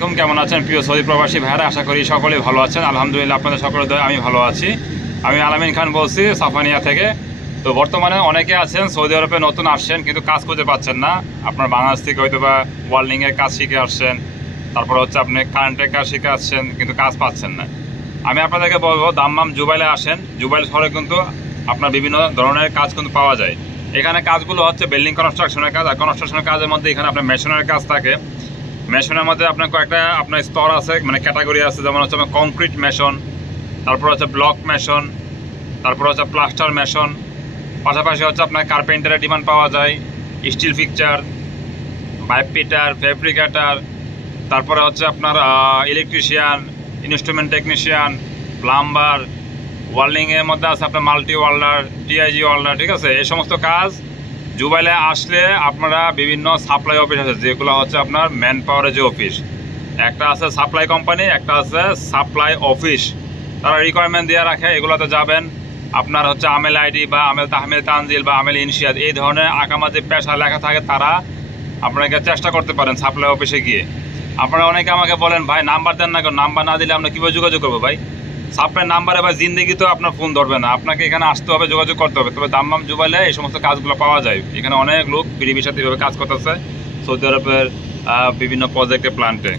কেমন আছেন প্রিয় সৌদি প্রবাসী ভাইরা? আশা করি সকলেই ভালো আছেন। আলহামদুলিল্লাহ, আপনাদের সকলের দয়ায় আমি ভালো আছি। আমি আলামিন খান বলছি সাফানিয়া থেকে। তো বর্তমানে অনেকে আছেন সৌদি আরবে নতুন আসছেন, কিন্তু কাজ খুঁজে পাচ্ছেন না। আপনার বাংলাদেশ থেকে হয়তো বা ওয়েল্ডিংয়ের কাজ শিখে আসছেন, তারপর হচ্ছে আপনি কারেন্টের কাজ শিখে আসছেন, কিন্তু কাজ পাচ্ছেন না। আমি আপনাদেরকে বলবো দাম্মাম জুবাইলে আসেন। জুবাইল শহরে কিন্তু আপনার বিভিন্ন ধরনের কাজ কিন্তু পাওয়া যায়। এখানে কাজগুলো হচ্ছে বিল্ডিং কনস্ট্রাকশনের কাজ। আর কনস্ট্রাকশনের কাজের মধ্যে এখানে আপনার মেশিনের কাজ থাকে। মেশনের মধ্যে আপনার কয়েকটা আপনার স্তর আছে, মানে ক্যাটাগরি আছে। যেমন হচ্ছে আপনার কংক্রিট মেশন, তারপর হচ্ছে ব্লক মেশন, তারপর হচ্ছে প্লাস্টার মেশন। পাশাপাশি হচ্ছে আপনার কার্পেন্টারের ডিমান্ড পাওয়া যায়, steel fixture, pipe fitter, fabricator, তারপরে হচ্ছে আপনার ইলেকট্রিশিয়ান, ইনস্ট্রুমেন্ট টেকনিশিয়ান, প্লাম্বার। ওয়েল্ডিংয়ের মধ্যে আছে আপনার মাল্টি ওয়েল্ডার, টিআইজি ওয়েল্ডার। ঠিক আছে, এই সমস্ত কাজ জুবাইলে আসলে আপনারা বিভিন্ন সাপ্লাই অফিস আছে, যেগুলো হচ্ছে আপনার ম্যান পাওয়ারের যে অফিস। একটা আছে সাপ্লাই কোম্পানি, একটা আছে সাপ্লাই অফিস। তারা রিকোয়ারমেন্ট দিয়ে রাখে, এগুলোতে যাবেন। আপনার হচ্ছে আমেল আইডি বা আমেল তাহমেল তানজিল বা আমেল ইনশিয়াদ, এই ধরনের আকামা যে পেশা লেখা থাকে, তারা আপনাকে চেষ্টা করতে পারেন সাপ্লাই অফিসে গিয়ে। আপনারা অনেকে আমাকে বলেন, ভাই নাম্বার দেন না, নাম্বার না দিলে আমরা কীভাবে যোগাযোগ করবো? ভাই সাপ্লাই নাম্বারে বা জিন্দেগি তো আপনার ফোন ধরবে না, আপনাকে এখানে আসতে হবে, যোগাযোগ করতে হবে। তবে দাম্মাম জুবাইলে এই সমস্ত কাজগুলো পাওয়া যায়। এখানে অনেক লোক ফ্রি ভিসাতে কাজ করতেছে সৌদি আরবের বিভিন্ন প্রজেক্টে, প্ল্যান্টে।